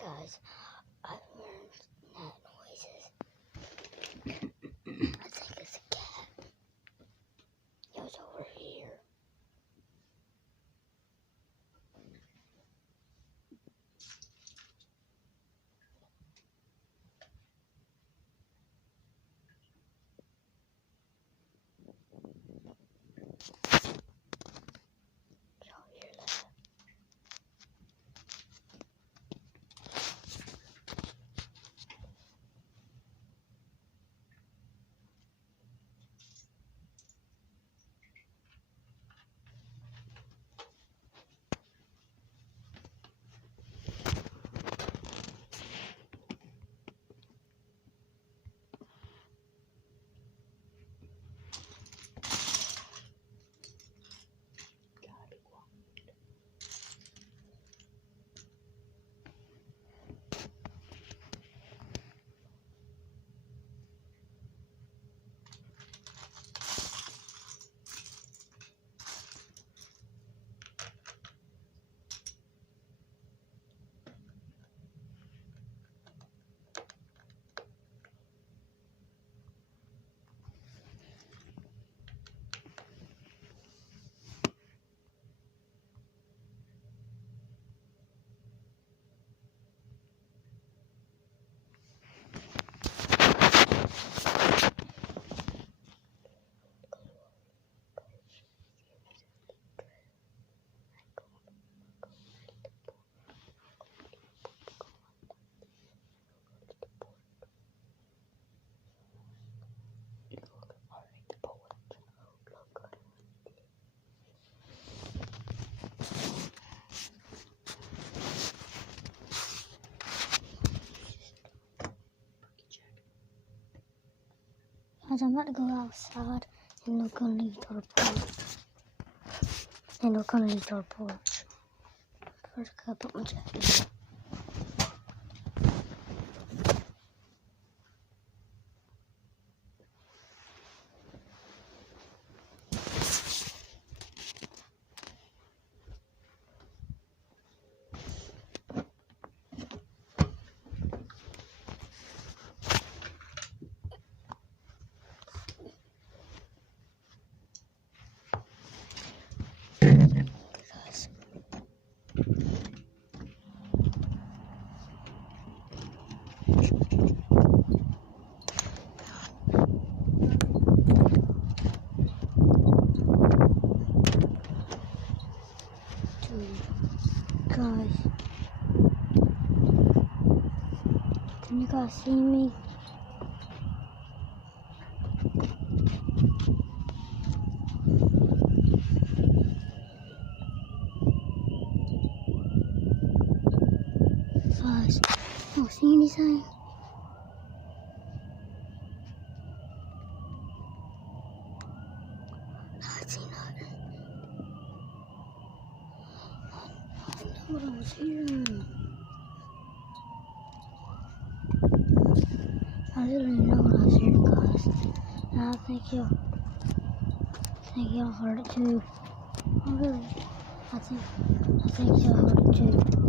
Alright guys, I've learned gnat noises. I think it's a cat. It was over here. Y'all hear that? Guys, I'm about to go outside and look underneath our porch. First, I gotta put my jacket on. Guys. Guys, can you guys see me? Guys, don't see anything. I see nothing. I know what I was hearing. I literally know what I was hearing, guys. And I think y'all heard it too. I think y'all heard it too.